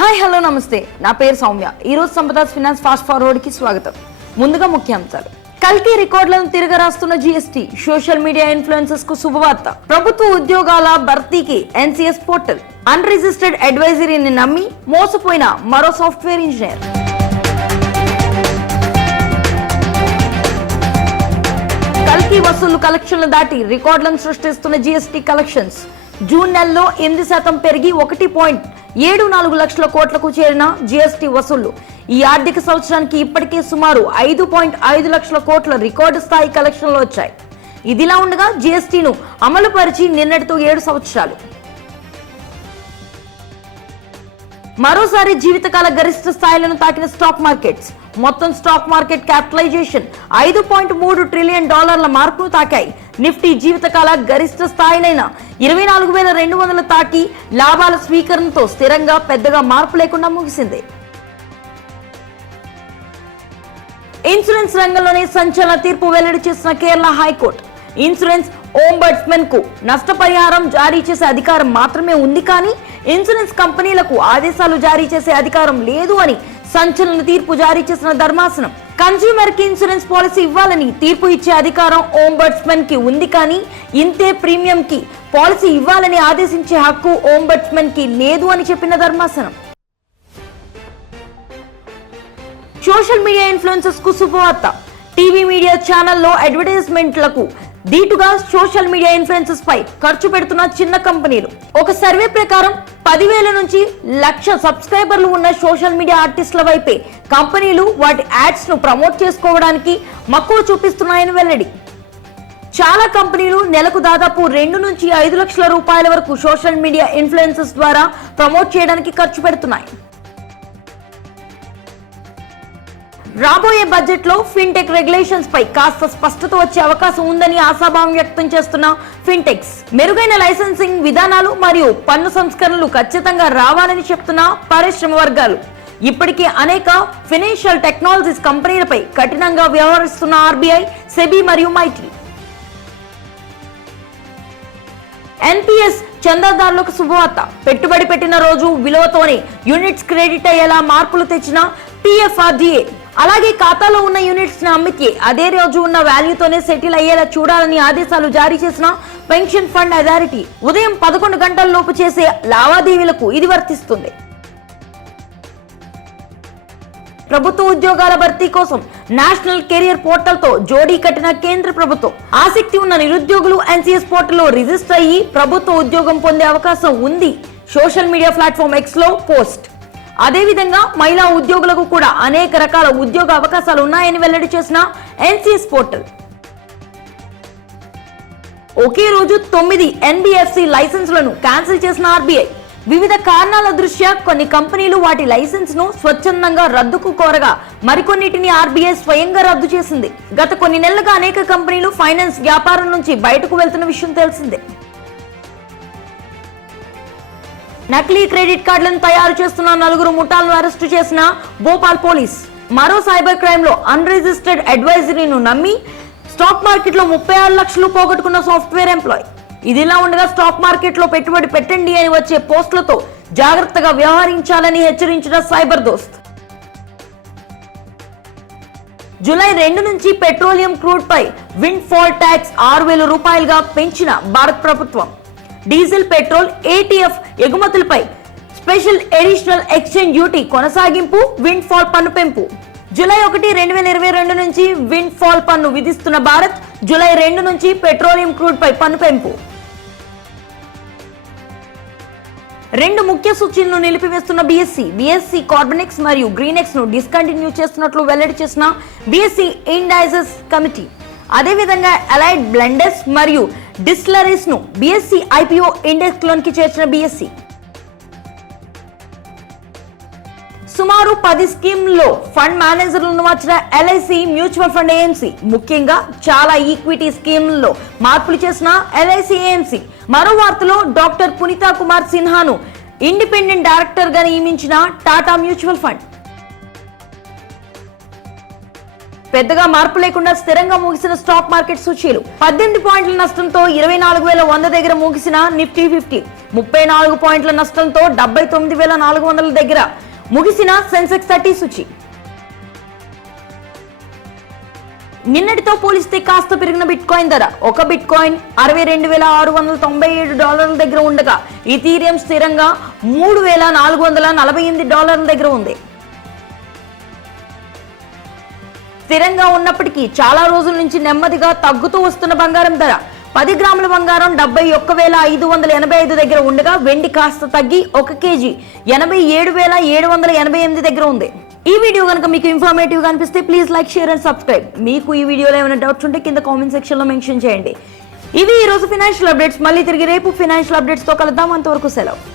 Hi hello నమస్తే. నా పేరు సౌమ్య. ఈ రోజు సంపదాస్ ఫినాన్స్ ఫాస్ట్ ఫార్వర్డ్కి స్వాగతం. ముందుగా ముఖ్యాంశాలు. కల్కి రికార్డులను తిరగరాస్తున్న జీఎస్టీ సోషల్ మీడియా ఇన్ఫ్లుయెన్సెస్కు శుభవార్త. ప్రభుత్వ ఉద్యోగాల భర్తీకి ఎన్సీఎస్ పోర్టల్. అన్రిజిస్టర్డ్ అడ్వైజరీని నమ్మి మోసపోయిన మరో సాఫ్ట్వేర్ ఇంజనీర్. కల్కి వసూలు కలెక్షన్లు దాటి రికార్డులను సృష్టిస్తున్న జీఎస్టీ కలెక్షన్స్. జూన్ నెలలో ఎనిమిది శాతం పెరిగి ఒకటి పాయింట్ ఏడు నాలుగు లక్షల కోట్లకు చేరిన జీఎస్టీ వసూళ్ళు. ఈ ఆర్థిక సంవత్సరానికి ఇప్పటికే సుమారు ఐదు పాయింట్ ఐదు లక్షల కోట్ల రికార్డు స్థాయి కలెక్షన్లు వచ్చాయి. ఇదిలా ఉండగా జీఎస్టీను అమలు పరిచి నిన్నటితో ఏడు సంవత్సరాలు. మరోసారి జీవితకాల గరిష్ట స్థాయిలను తాకిన స్టాక్ మార్కెట్స్ మొత్తం స్టాక్ మార్కెట్ క్యాపిటలైజేషన్ ఐదు పాయింట్ మూడు ట్రిలియన్ డాలర్ల మార్కును తాకాయి. నిఫ్టీ జీవితకాల గరిష్ట స్థాయిలైన ఇరవై నాలుగు వేల రెండు వందల తాకి లాభాల స్వీకరణతో స్థిరంగా పెద్దగా మార్పు లేకుండా ముగిసింది. ఇన్సూరెన్స్ రంగంలోనే సంచలన తీర్పు వెల్లడి చేసిన కేరళ హైకోర్టు. ఇన్సూరెన్స్ ఓంబడ్స్మెన్కు నష్టపరిహారం జారీ చేసే అధికారం మాత్రమే ఉంది కానీ ఇన్సూరెన్స్ కంపెనీలకు ఆదేశాలు జారీ చేసే అధికారం లేదు అని సంచలన తీర్పు జారీ చేసిన ధర్మాసనం కన్స్యూమర్కి ఇన్సూరెన్స్ పాలసీ ఇవ్వాలని తీర్పు ఇచ్చే అధికారం ఓంబడ్స్మెన్కి ఉంది కానీ ఇంతే ప్రీమియం కి పాలసీ ఇవ్వాలని ఆదేశించే హక్కు ఓంబడ్స్మెన్కి లేదు అని చెప్పిన ధర్మాసనం. సోషల్ మీడియా ఇన్ఫ్లుయెన్సర్స్కు శుభవార్త. టీవీ మీడియా ఛానల్లో అడ్వర్టైజ్మెంట్లకు దీటుగా సోషల్ మీడియా ఇన్ఫ్లుయెన్సెస్ పై ఖర్చు పెడుతున్న చిన్న కంపెనీలు. ఒక సర్వే ప్రకారం పదివేల నుంచి లక్ష సబ్స్క్రైబర్లు ఉన్న సోషల్ మీడియా ఆర్టిస్టుల వైపే కంపెనీలు వాటి యాడ్స్ను ప్రమోట్ చేసుకోవడానికి మక్కువ చూపిస్తున్నాయని వెల్లడి. చాలా కంపెనీలు నెలకు దాదాపు రెండు నుంచి ఐదు లక్షల రూపాయల వరకు సోషల్ మీడియా ఇన్ఫ్లుయెన్సెస్ ద్వారా ప్రమోట్ చేయడానికి ఖర్చు పెడుతున్నాయి. రాబోయే బడ్జెట్లో ఫిన్టెక్ రెగ్యులేషన్స్ పై కాస్త స్పష్టత వచ్చే అవకాశం ఉందని ఆశాభావం వ్యక్తం చేస్తున్న ఫిన్టెక్స్. మెరుగైన లైసెన్సింగ్ విధానాలు మరియు పన్ను సంస్కరణలు ఖచ్చితంగా రావాలని చెప్తున్న పరిశ్రమ వర్గాలు. ఇప్పటికే అనేక ఫినాన్షియల్ టెక్నాలజీస్ కంపెనీలపై కఠినంగా వ్యవహరిస్తున్న ఆర్బీఐ సెబీ మరియు మైటీ ఎన్పిఎస్ చందాదారులకు శుభవార్త. పెట్టుబడి పెట్టిన రోజు విలువతోనే యూనిట్స్ క్రెడిట్ అయ్యేలా మార్పులు తెచ్చిన పిఎఫ్ఆర్డిఏ అలాగే ఖాతాలో ఉన్న యూనిట్స్ని అమ్మితే అదే రోజు ఉన్న వాల్యూతోనే సెటిల్ అయ్యేలా చూడాలని ఆదేశాలు జారీ చేసిన పెన్షన్ ఫండ్ అథారిటీ ఉదయం పదకొండు గంటల లోపు చేసే లావాదేవీలకు ఇది వర్తిస్తుంది. ప్రభుత్వ ఉద్యోగాల భర్తీ కోసం నేషనల్ కెరియర్ పోర్టల్తో జోడీ కట్టిన కేంద్ర ప్రభుత్వం. ఆసక్తి ఉన్న నిరుద్యోగులు ఎన్సీఎస్ పోర్టల్లో రిజిస్టర్ అయ్యి ప్రభుత్వ ఉద్యోగం పొందే అవకాశం ఉంది. సోషల్ మీడియా ప్లాట్ఫామ్ ఎక్స్లో పోస్ట్. అదేవిధంగా మహిళా ఉద్యోగులకు కూడా అనేక రకాల ఉద్యోగ అవకాశాలు ఉన్నాయని వెల్లడి చేసిన ఎన్సీఎస్ పోర్టల్. ఒకే రోజు తొమ్మిది ఎన్బిఎఫ్సి లైసెన్సులను క్యాన్సిల్ చేసిన ఆర్బీఐ. వివిధ కారణాల దృష్ట్యా కొన్ని కంపెనీలు వాటి లైసెన్స్ను స్వచ్ఛందంగా రద్దుకు కోరగా మరికొన్నిటిని ఆర్బీఐ స్వయంగా రద్దు చేసింది. గత కొన్ని నెలలుగా అనేక కంపెనీలు ఫైనాన్స్ వ్యాపారం నుంచి బయటకు వెళ్తున్న విషయం తెలిసిందే. నకిలీ క్రెడిట్ కార్డులను తయారు చేస్తున్న నలుగురు ముఠాలను అరెస్టు చేసిన భోపాల్ పోలీస్. మరో సైబర్ క్రైమ్లో అన్రిజిస్టర్డ్ అడ్వైజరీను నమ్మి స్టాక్ మార్కెట్లో ముప్పై ఆరు లక్షలు పోగొట్టుకున్న సాఫ్ట్వేర్ ఎంప్లాయ్. ఇదిలా ఉండగా స్టాక్ మార్కెట్లో పెట్టుబడి పెట్టండి అని వచ్చే పోస్టులతో జాగ్రత్తగా వ్యవహరించాలని హెచ్చరించిన సైబర్ దోస్త్. జూలై రెండు నుంచి పెట్రోలియం క్రూడ్ పై విండ్ ఫాల్ ట్యాక్స్ ఆరు వేల రూపాయలుగా పెంచిన భారత ప్రభుత్వం. డీజిల్ పెట్రోల్ ఏటీఎఫ్ ఎగుమతులపై స్పెషల్ ఎడిషనల్ ఎక్స్చేంజ్ డ్యూటీ కొనసాగింపు విండ్ ఫాల్ పన్ను పెంపు. జూలై ఒకటి రెండు వేల ఇరవై రెండు నుంచి విండ్ ఫాల్ పన్ను విధిస్తున్న భారత్ జూలై రెండు నుంచి పెట్రోలియం క్రూడ్ పై పన్ను పెంపు. రెండు ముఖ్య సూచీలను నిలిపివేస్తున్న బీఎస్సీ బీఎస్సీ కార్బనిక్స్ మరియు గ్రీనెక్స్ను డిస్కంటిన్యూ చేస్తున్నట్లు వెల్లడి చేసిన బీఎస్సీ ఇండైజెస్ కమిటీ అదేవిధంగా అలైడ్ బ్లెండర్స్ మరియు డిస్లరీస్ను బీఎస్సీ ఐపీఓ ఇండెక్స్ లోనికి చేర్చిన బీఎస్సీ సుమారు పది స్కీమ్లో ఫండ్ మేనేజర్లను మార్చిన ఎల్ఐసి మ్యూచువల్ ఫండ్ ఏఎంసీ ముఖ్యంగా చాలా ఈక్విటీ స్కీమ్లో మార్పులు చేసిన ఎల్ఐసి ఏఎంసీ మరో వార్తలో డాక్టర్ పునీతా కుమార్ సిన్హాను ఇండిపెండెంట్ డైరెక్టర్గా నియమించిన టాటా మ్యూచువల్ ఫండ్. పెద్దగా మార్పు లేకుండా స్థిరంగా ముగిసిన స్టాక్ మార్కెట్ సూచీలు. పద్దెనిమిది పాయింట్ల నష్టంతో ఇరవై నాలుగు వేల వంద దగ్గర ముగిసిన నిఫ్టీ ఫిఫ్టీ. ముప్పై నాలుగు పాయింట్ల నష్టంతో డెబ్బై తొమ్మిది వేల నాలుగు వందల దగ్గర ముగిసిన సెన్సెక్స్ థర్టీ సూచి. నిన్నటితో పోలిస్తే కాస్త పెరిగిన బిట్ కాయిన్ ధర. ఒక బిట్ కాయిన్ అరవై రెండు వేల ఆరు వందల తొంభై ఏడు డాలర్ల దగ్గర ఉండగా ఇథీరియం స్థిరంగా మూడు వేల నాలుగు వందల నలభై ఎనిమిది డాలర్ల దగ్గర ఉంది. స్థిరంగా ఉన్నప్పటికీ చాలా రోజుల నుంచి నెమ్మదిగా తగ్గుతూ వస్తున్న బంగారం ధర. పది గ్రాముల బంగారం డెబ్బై ఒక్క వేల ఐదు వందల ఎనభై ఐదు దగ్గర ఉండగా వెండి కాస్త తగ్గి ఒక కేజీ ఎనభై ఏడు వేల ఏడు వందల ఎనభై ఎనిమిది దగ్గర ఉంది. ఈ వీడియో కనుక మీకు ఇన్ఫర్మేటివ్ అనిపిస్తే please like share and subscribe మీకు ఈ వీడియోలో ఏమైనా డౌట్స్ ఉంటే కింద కామెంట్ సెక్షన్లో మెన్షన్ చేయండి. ఇవి ఈ రోజు ఫినాన్షియల్ అప్డేట్స్ మళ్ళీ తిరిగి రేపు ఫినాన్షియల్ అప్డేట్స్తో కలుద్దాం. అంతవరకు సెలవు.